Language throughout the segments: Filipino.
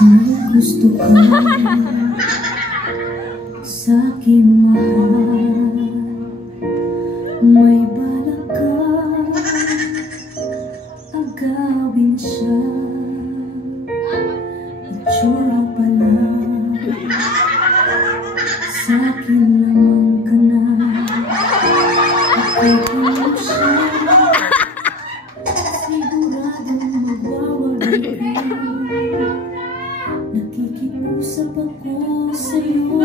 May gusto ka sa'king mahal, may balak ka agawin siya. Itsura pa lang sa'kin lamang ka na. Ikaw siya, siguradong magwawagay ka. Nakikiusap ako sa'yo.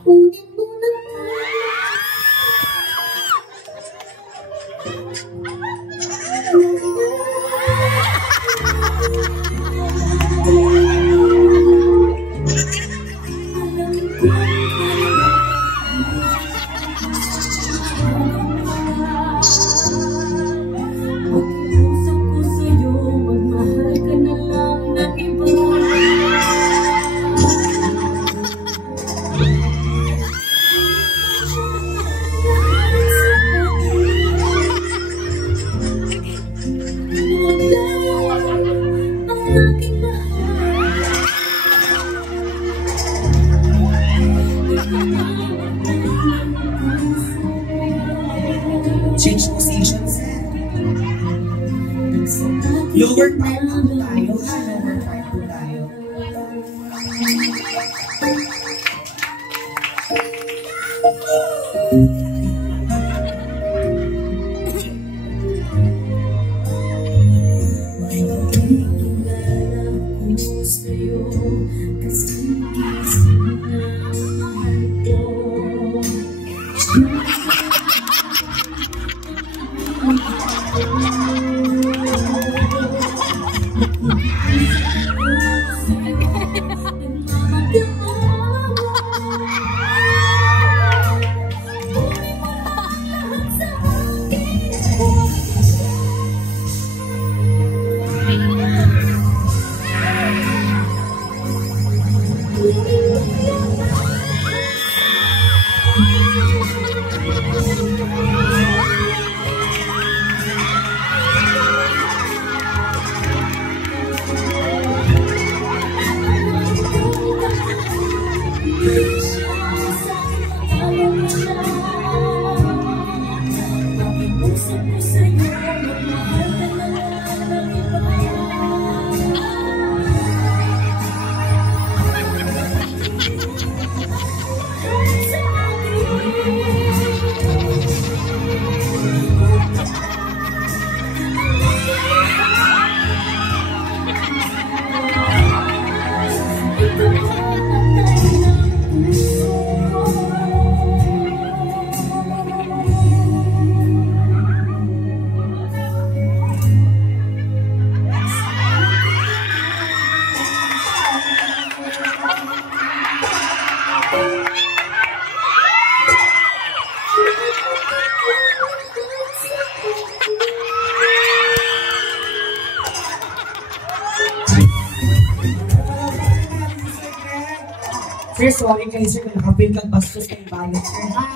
Kunin mo na mag-iusap ko sa'yo, magmahal ka na lang ng iba. Change positions. Lower part po tayo. Lower part po tayo. May pagkilala ko sa'yo, kasi gising na mahal ko. Sir, sorry kayo sir, kung nakapil kang bastos kang bayad sir ha.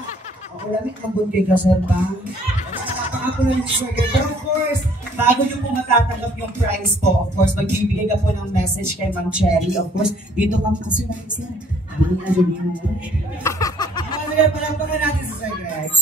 Ako lamit, mambun kayo ka sir ba? Napaka po lang sir. Pero of course, bago nyo po matatanggap yung prize po, of course, magbibigay ka po ng message kay Ma'am Cherry. Of course, dito ka kasi natin sir. Ano nga sabihin mo? Ano yan, palampakan natin si Sir Greg.